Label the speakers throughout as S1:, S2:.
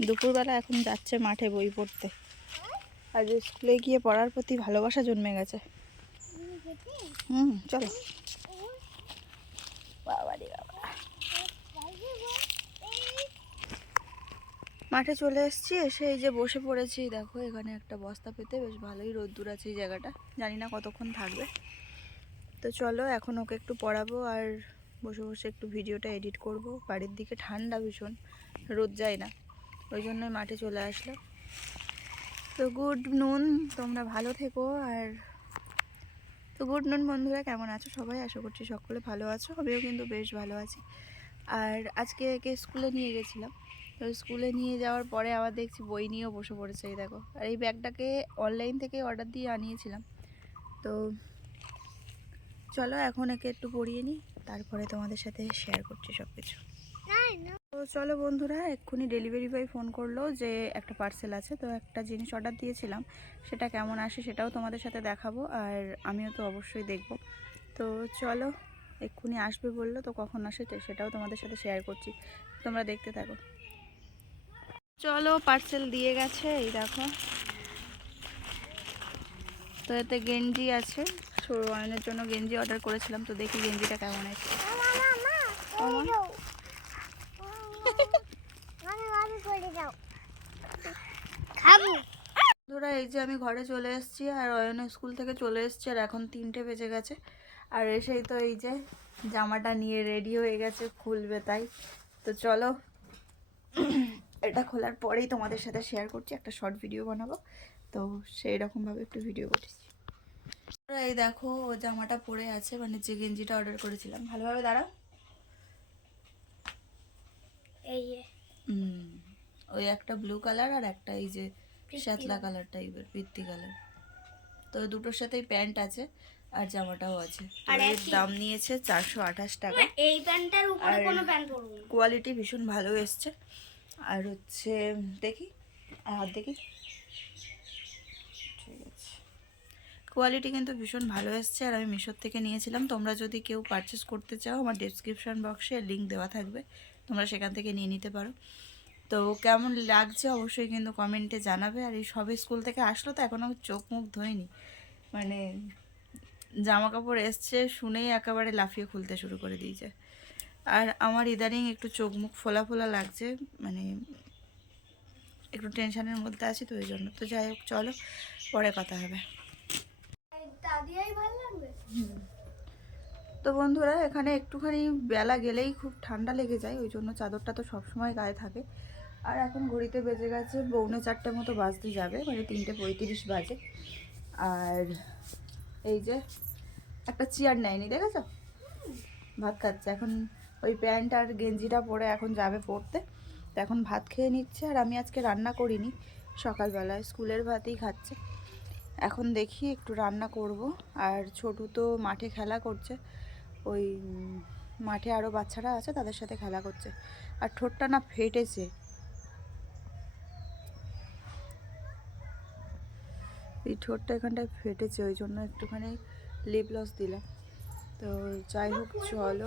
S1: দুপুরবেলা এখন যাচ্ছে মাঠে বই পড়তে। আজ স্কুলে গিয়ে পড়ার প্রতি ভালোবাসা জন্মে গেছে। হুম, চলো। বাবা। মাঠে চলে এসেছি, এসে এই যে বসে পড়েছি। দেখো, এখানে একটা বস্তা পেতে বেশ ভালোই রোদ্দুর আছে এই জায়গাটা। জানি না কতক্ষণ থাকবে। তো চলো, এখন ওকে একটু পড়াবো আর বসে বসে একটু ভিডিওটা এডিট করব। বাড়ির দিকে ঠান্ডা ভীষণ, রোদ যায় না। ওই জন্যই মাঠে চলে আসলাম। তো গুড নুন, তোমরা ভালো থেকো আর তো গুড নুন বন্ধুরা, কেমন আছো সবাই? আশা করছি সকলে ভালো আছো, আমিও কিন্তু বেশ ভালো আছি। আর আজকে একে স্কুলে নিয়ে গেছিলাম? তো স্কুলে নিয়ে যাওয়ার পরে আবার দেখছি বই নিয়েও বসে পড়েছে, এই দেখো। আর এই ব্যাগটাকে অনলাইন থেকে অর্ডার দিয়ে আনিয়েছিলাম। তো চলো এখন একে একটু পড়িয়ে নিই, তারপরে তোমাদের সাথে শেয়ার করছি সব কিছু চলো বন্ধুরা এক্ষুনি ডেলিভারি বয় ফোন করল যে একটা পার্সেল আছে তো একটা জিনিস অর্ডার দিয়েছিলাম। সেটা কেমন আসে সেটাও তোমাদের সাথে দেখাবো আর আমিও তো অবশ্যই দেখব। তো চলো এক্ষুনি আসবে বলল তো কখন আসে সেটাও তোমাদের সাথে শেয়ার করছি। তোমরা দেখতে থাকো। চলো পার্সেল দিয়ে গেছে এই দেখো। তো এতে গেঞ্জি আছে সরু অয়নের জন্য গেঞ্জি অর্ডার করেছিলাম তো দেখি গেঞ্জিটা কেমন আছে
S2: খাব
S1: বন্ধুরা এই যে আমি ঘরে চলে এসেছি আর অয়ন স্কুল থেকে চলে এসেছি আর এখন তিনটে বেজে গেছে। আর এসেই তো এই যে জামাটা নিয়ে রেডি হয়ে গেছে খুলবে তাই। তো চলো এটা খোলার পরেই তোমাদের সাথে শেয়ার করছি একটা শর্ট ভিডিও বানাবো। তো সেই রকমভাবে একটু ভিডিও করছি। এই দেখো ও জামাটা পরে আছে মানে যে গেঞ্জিটা অর্ডার করেছিলাম। ভালোভাবে দাঁড়াও।
S2: এই
S1: হুম ওই একটা ব্লু কালার আর একটা এই যে শ্যাতলা কালার। টাইপের পিত্তি কালার তো দুটোর সাথেই প্যান্ট আছে আর জামাটাও আছে।
S2: আর
S1: এর দাম নিয়েছে চারশো আঠাশ টাকা।
S2: এই প্যান্টটার উপরে কোনো প্যান্ট পরবো
S1: কোয়ালিটি ভীষণ ভালো এসছে। আর হচ্ছে দেখি আর হাত দেখি। ঠিক আছে। কোয়ালিটি কিন্তু ভীষণ ভালো এসছে আর আমি মিশোর থেকে নিয়েছিলাম। তোমরা যদি কেউ পারচেস করতে চাও আমার ডেসক্রিপশন বক্সে লিঙ্ক দেওয়া থাকবে। তোমরা সেখান থেকে নিয়ে নিতে পারো। তো কেমন লাগছে অবশ্যই কিন্তু কমেন্টে জানাবে। আর এই সবে স্কুল থেকে আসলো তো এখনও চোখ মুখ ধোয়নি মানে জামা কাপড় এসছে শুনেই একেবারে লাফিয়ে খুলতে শুরু করে দিয়েছে। আর আমার ইদানিং একটু চোখ মুখ ফোলা ফোলা লাগছে মানে একটু টেনশনের মধ্যে আছি তো ওই জন্য। তো যাই হোক চলো পরে কথা হবে।
S2: দাদিয়াই ভালো লাগবে?
S1: তো বন্ধুরা, এখানে একটুখানি বেলা গেলেই খুব ঠান্ডা লেগে যায়, ওই জন্য চাদরটা তো সবসময় গায়ে থাকে। আর এখন ঘড়িতে বেজে গেছে, পৌনে চারটে মতো বাজতে যাবে মানে তিনটে পঁয়ত্রিশ বাজে। আর এই যে একটা চেয়ার নেয়নি, দেখেছ? ভাত খাচ্ছে। এখন ওই প্যান্ট আর গেঞ্জিটা পরে এখন যাবে পড়তে তো এখন ভাত খেয়ে নিচ্ছে, আর আমি আজকে রান্না করিনি। সকালবেলায় স্কুলের ভাতই খাচ্ছে। এখন দেখি একটু রান্না করব। আর ছোটু তো মাঠে খেলা করছে ওই মাঠে আরও বাচ্চারা আছে তাদের সাথে খেলা করছে। আর ঠোঁটটা না ফেটেছে। এই ঠোঁটটা এখানটায় ফেটেছে ওই জন্য একটুখানি লিপ লস দিলাম। তো যাই হোক চলো।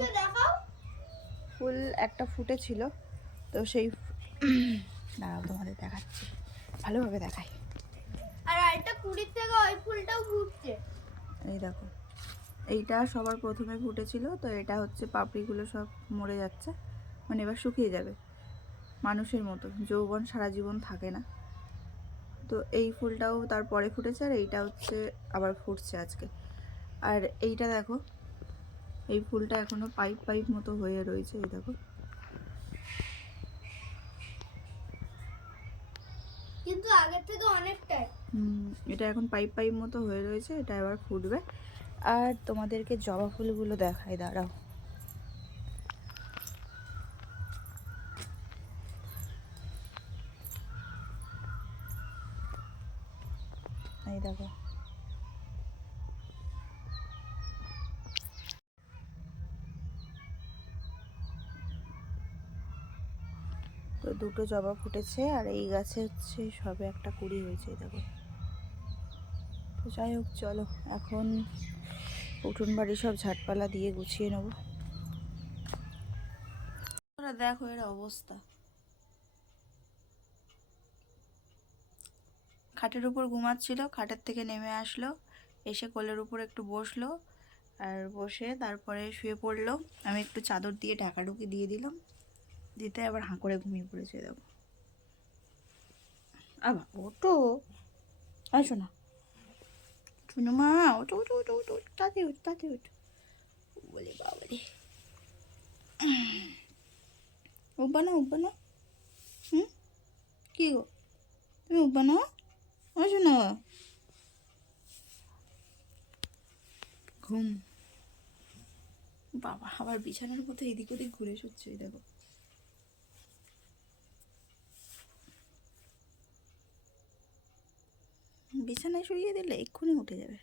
S1: ফুল একটা ফুটেছিল তো সেই দাঁড়াও তোমাদের দেখাচ্ছি। ভালোভাবে দেখাই।
S2: আর আরেকটা কুড়ির থেকে ওই ফুলটাও ফুটছে।
S1: এই দেখো। এইটা সবার প্রথমে ফুটেছিল তো এটা হচ্ছে পাপড়িগুলো সব মরে যাচ্ছে মানে এবার শুকিয়ে যাবে মানুষের মতো যৌবন সারা জীবন থাকে না। তো এই ফুলটাও তারপরে ফুটেছে আর এইটা হচ্ছে আবার ফুটছে আজকে। আর এইটা দেখো এই ফুলটা এখনও পাইপ পাইপ মতো হয়ে রয়েছে এই দেখো।
S2: কিন্তু আগের থেকে অনেকটাই।
S1: হুম, এটা এখন পাইপ পাইপ মতো হয়ে রয়েছে এটা এবার ফুটবে। আর তোমাদেরকে জবা ফুলগুলো দেখাই, দাঁড়াও। দেখো। তো দুটো জবা ফুটেছে, আর এই গাছে হচ্ছে সবে একটা কুড়ি হয়েছে দেখো। তো যাই হোক, চলো। এখন উঠুন বাড়ি সব ঝাটপালা দিয়ে গুছিয়ে নেব। দেখো এর অবস্থা। খাটের উপর ঘুমাচ্ছিল, খাটের থেকে নেমে আসলো, এসে কোলের উপর একটু বসল, আর বসে তারপরে শুয়ে পড়ল। আমি একটু চাদর দিয়ে ঢাকাঢুকি দিয়ে দিলাম, দিতে আবার হাঁ করে ঘুমিয়ে পড়েছে, দেখো। আবার ওটো আসো না শুনো মা ওটো ওটো ওটো ওটো তাতে উঠ তাতে উঠ বলে বাবারে উঠবা না উঠবা না হুম কি গো তুমি উঠবা না আসো না ঘুম বাবা আবার বিছানার মতো এদিক ওদিক ঘুরে শুচ্ছে দেখো। বিছানায় শুইয়ে দিলে এক্ষুনি উঠে যাবে।